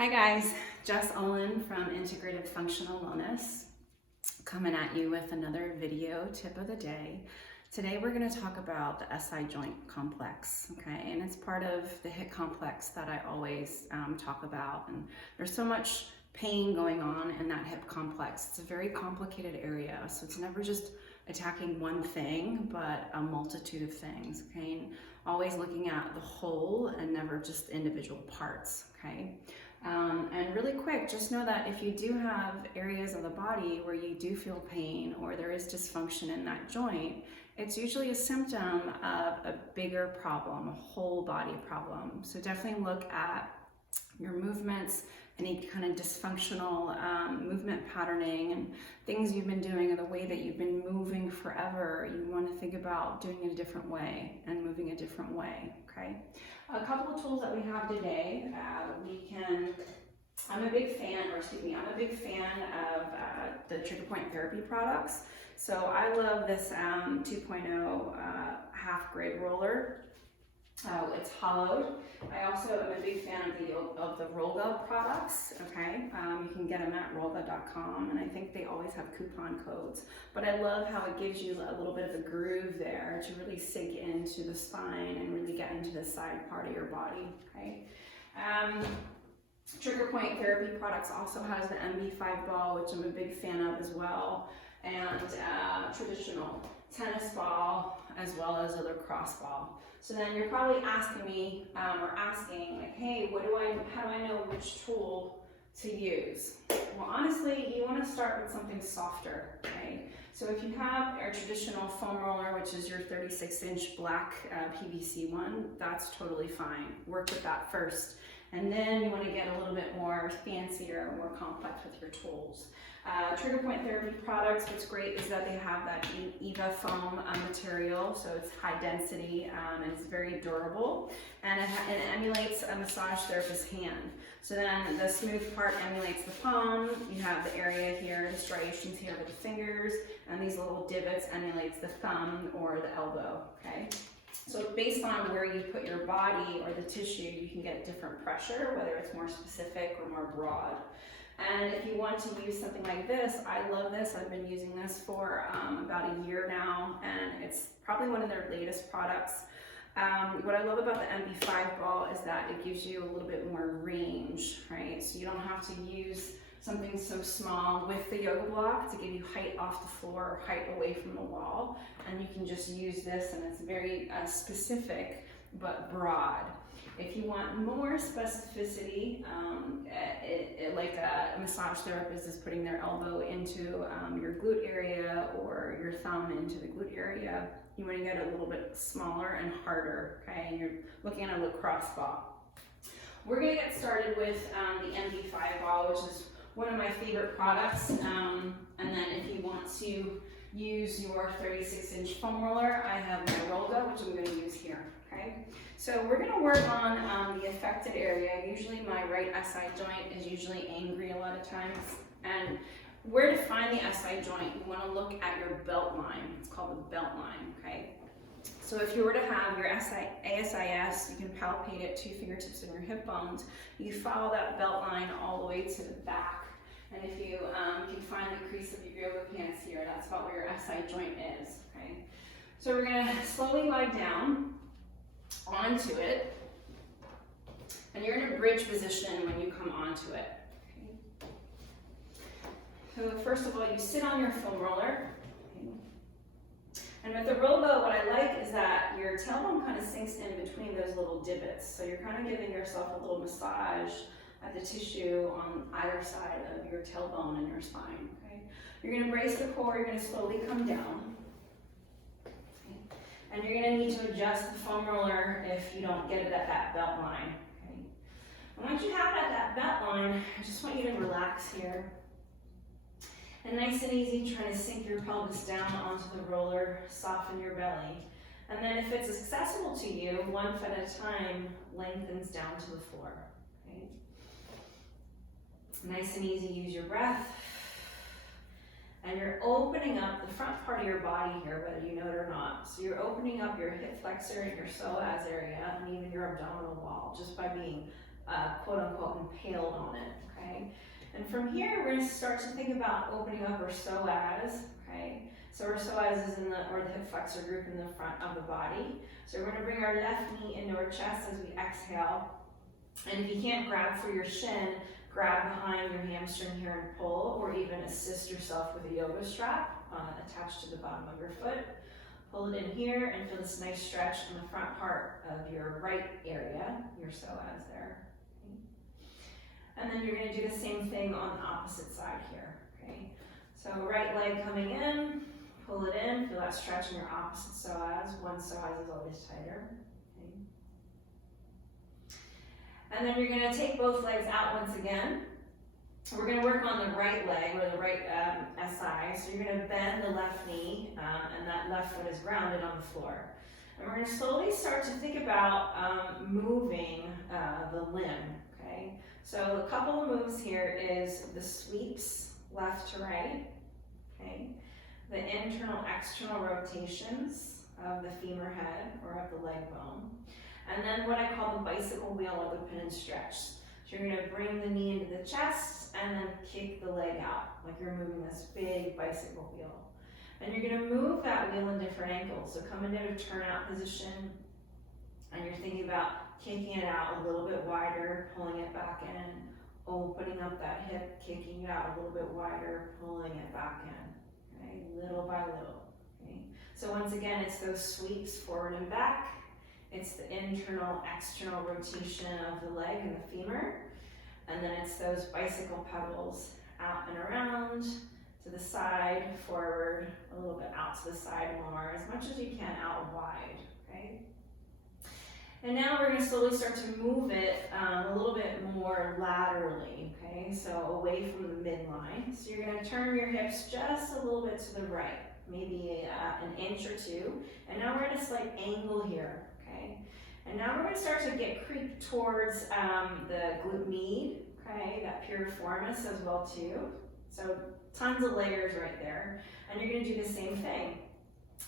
Hi guys, Jess Olin from Integrative Functional Wellness, coming at you with another video tip of the day. Today we're going to talk about the SI joint complex, okay? And it's part of the hip complex that I always talk about. And there's so much pain going on in that hip complex. It's a very complicated area, so it's never just attacking one thing, but a multitude of things, okay? And always looking at the whole and never just individual parts, okay? And really quick, just know that if you do have areas of the body where you do feel pain or there is dysfunction in that joint, it's usually a symptom of a bigger problem, a whole body problem. So definitely look at your movements, any kind of dysfunctional movement patterning and things you've been doing or the way that you've been moving forever. You want to think about doing it a different way and moving a different way, okay? A couple of tools that we have today, I'm a big fan of the trigger point therapy products. So I love this 2.0 half grid roller. It's hollowed. I also am a big fan of the Rolga products, okay? You can get them at rolga.com, and I think they always have coupon codes. But I love how it gives you a little bit of a groove there to really sink into the spine and really get into the side part of your body, okay? Trigger point therapy products also has the MB5 ball, which I'm a big fan of as well, and traditional tennis ball, as well as other cross ball. So then you're probably asking me, or asking like, hey, how do I know which tool to use? Well, honestly, you want to start with something softer, okay? So if you have a traditional foam roller, which is your 36-inch black PVC one, that's totally fine. Work with that first. And then you want to get a little bit more fancier, more complex with your tools. Trigger point therapy products, what's great is that they have that EVA foam material, so it's high density and it's very durable, and it emulates a massage therapist's hand. So then the smooth part emulates the palm, you have the area here, the striations here with the fingers, and these little divots emulates the thumb or the elbow, okay? So based on where you put your body or the tissue, you can get different pressure, whether it's more specific or more broad. And if you want to use something like this, I love this. I've been using this for about a year now, and it's probably one of their latest products. What I love about the MB5 ball is that it gives you a little bit more range, right? So you don't have to use something so small with the yoga block to give you height off the floor or height away from the wall. And you can just use this, and it's very specific but broad. If you want more specificity, like a massage therapist is putting their elbow into your glute area or your thumb into the glute area, you want to get a little bit smaller and harder, okay? And you're looking at a lacrosse ball. We're going to get started with the MB5 ball, which is one of my favorite products. And then if you want to use your 36-inch foam roller, I have my Rolga, which I'm going to use here, okay? So we're going to work on the affected area. Usually my right SI joint is usually angry a lot of times. And where to find the SI joint, you want to look at your belt line. It's called the belt line, okay? So if you were to have your ASIS, you can palpate it, 2 fingertips in your hip bones. You follow that belt line all the way to the back. And if you can find the crease of your yoga pants here, that's about where your SI joint is, okay? So we're going to slowly lie down onto it, and you're in a bridge position when you come onto it. Okay? So first of all, you sit on your foam roller. Okay? And with the Rolga, what I like is that your tailbone kind of sinks in between those little divots. So you're kind of giving yourself a little massage at the tissue on either side of your tailbone and your spine. Okay? You're going to brace the core, you're going to slowly come down. Okay? And you're going to need to adjust the foam roller if you don't get it at that belt line. Okay? And once you have it at that belt line, I just want you to relax here. And nice and easy, trying to sink your pelvis down onto the roller, soften your belly. And then if it's accessible to you, 1 foot at a time, lengthens down to the floor. Okay? Nice and easy, use your breath. And you're opening up the front part of your body here, whether you know it or not. So you're opening up your hip flexor, your psoas area, and even your abdominal wall, just by being quote unquote impaled on it, okay? And from here, we're gonna start to think about opening up our psoas, okay? So our psoas is or the hip flexor group in the front of the body. So we're gonna bring our left knee into our chest as we exhale. And if you can't grab for your shin, grab behind your hamstring here and pull, or even assist yourself with a yoga strap attached to the bottom of your foot. Pull it in here and feel this nice stretch in the front part of your right area, your psoas there. Okay. And then you're going to do the same thing on the opposite side here. Okay. So right leg coming in, pull it in, feel that stretch in your opposite psoas. One psoas is always tighter. Okay. And then you're going to take both legs out once again. We're going to work on the right leg, or the right SI. So you're going to bend the left knee, and that left foot is grounded on the floor. And we're going to slowly start to think about moving the limb, okay? So a couple of moves here is the sweeps left to right, okay? The internal, external rotations of the femur head, or of the leg bone. And then what I call the bicycle wheel, or the pin and stretch. So you're going to bring the knee into the chest and then kick the leg out, like you're moving this big bicycle wheel. And you're going to move that wheel in different angles. So come into a turnout position, and you're thinking about kicking it out a little bit wider, pulling it back in, opening up that hip, kicking it out a little bit wider, pulling it back in, okay, little by little. Okay. So once again, it's those sweeps forward and back. It's the internal, external rotation of the leg and the femur. And then it's those bicycle pedals out and around, to the side, forward, a little bit out to the side more, as much as you can out wide, okay? And now we're gonna slowly start to move it a little bit more laterally, okay? So away from the midline. So you're gonna turn your hips just a little bit to the right, maybe an inch or two. And now we're at a slight angle here. Okay. And now we're going to start to get creep towards the glute med, okay, that piriformis as well too. So tons of layers right there. And you're going to do the same thing.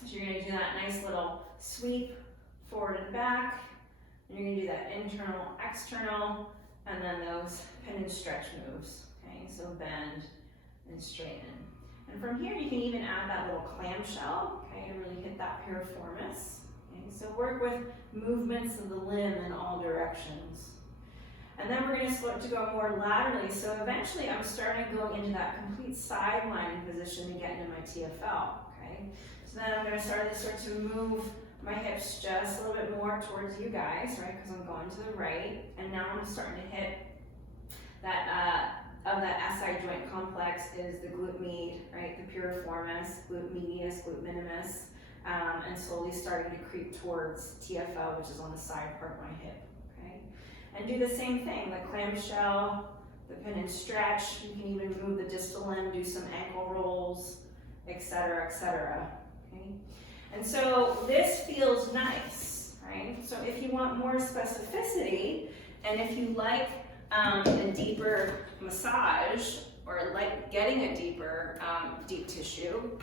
So you're going to do that nice little sweep forward and back. And you're going to do that internal, external, and then those pin and stretch moves. Okay, so bend and straighten. And from here you can even add that little clamshell, okay, to really hit that piriformis. So work with movements of the limb in all directions. And then we're going to start to go more laterally. So eventually I'm starting going into that complete sidelining position to get into my TFL. Okay. So then I'm going to start to move my hips just a little bit more towards you guys, right? Because I'm going to the right. And now I'm starting to hit that of that SI joint complex is the glute med, right? The piriformis, glute medius, glute minimus. And slowly starting to creep towards TFL, which is on the side part of my hip, okay? And do the same thing, the clamshell, the pin and stretch. You can even move the distal limb, do some ankle rolls, etc., okay? And so this feels nice, right? So if you want more specificity, and if you like a deeper massage, or like getting a deeper deep tissue,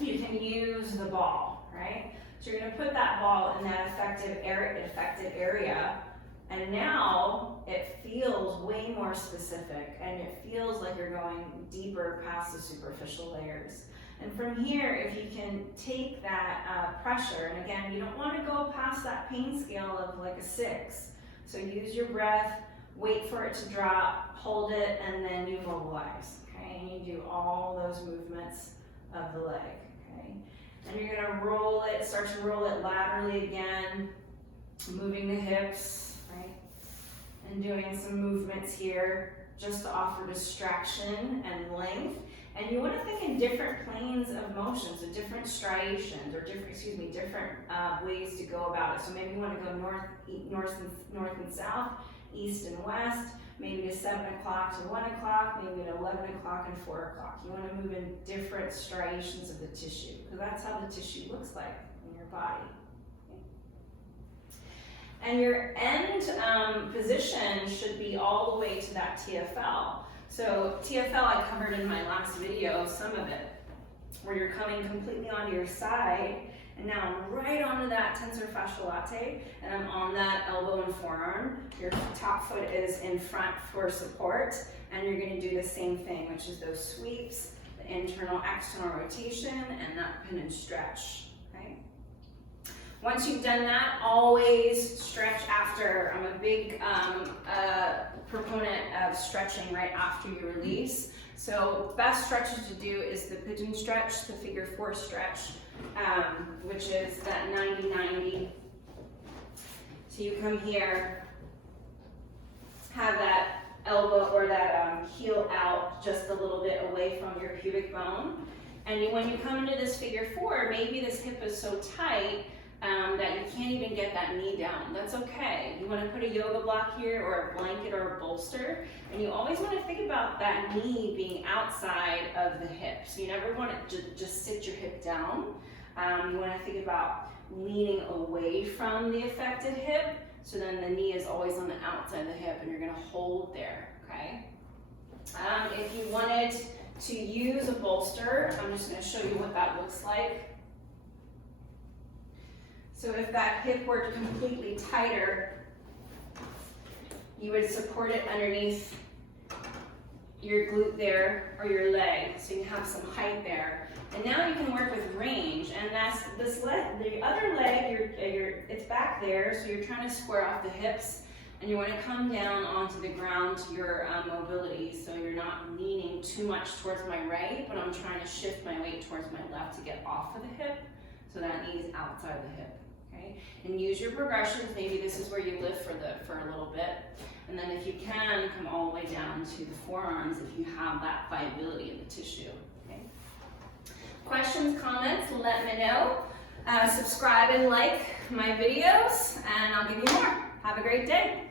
you can use the ball, right? So you're going to put that ball in that affected area, and now it feels way more specific, and it feels like you're going deeper past the superficial layers. And from here, if you can take that pressure, and again, you don't want to go past that pain scale of like a 6. So use your breath, wait for it to drop, hold it, and then you mobilize, okay? And you do all those movements of the leg. And you're going to roll it, start to roll it laterally again, moving the hips, right? And doing some movements here just to offer distraction and length. And you want to think in different planes of motion, so different striations, or different ways to go about it. So maybe you want to go north and south, east and west, maybe to 7 o'clock to 1 o'clock, maybe at 11 o'clock and 4 o'clock. You want to move in different striations of the tissue, because that's how the tissue looks like in your body. Okay. And your end position should be all the way to that TFL. So TFL I covered in my last video, some of it, where you're coming completely onto your side, And now I'm right onto that tensor fascia latae, and I'm on that elbow and forearm. Your top foot is in front for support, and you're gonna do the same thing, which is those sweeps, the internal, external rotation, and that pin and stretch, okay? Once you've done that, always stretch after. I'm a big proponent of stretching right after you release. So best stretches to do is the pigeon stretch, the figure 4 stretch, which is that 90-90. So you come here, have that elbow or that heel out just a little bit away from your pubic bone. And when you come into this figure 4, maybe this hip is so tight that you can't even get that knee down. That's okay. You want to put a yoga block here or a blanket or a bolster, and you always want to think about that knee being outside of the hip. So you never want to just sit your hip down. You want to think about leaning away from the affected hip, so then the knee is always on the outside of the hip, and you're going to hold there, okay? If you wanted to use a bolster, I'm just going to show you what that looks like. So if that hip were completely tighter, you would support it underneath your glute there or your leg, so you have some height there. And now you can work with range, and that's this leg, the other leg, it's back there, so you're trying to square off the hips, and you want to come down onto the ground to your mobility, so you're not leaning too much towards my right, but I'm trying to shift my weight towards my left to get off of the hip, so that knee is outside of the hip. Okay? And use your progressions. Maybe this is where you live for a little bit. And then if you can, come all the way down to the forearms if you have that viability in the tissue. Okay? Questions, comments, let me know. Subscribe and like my videos, and I'll give you more. Have a great day.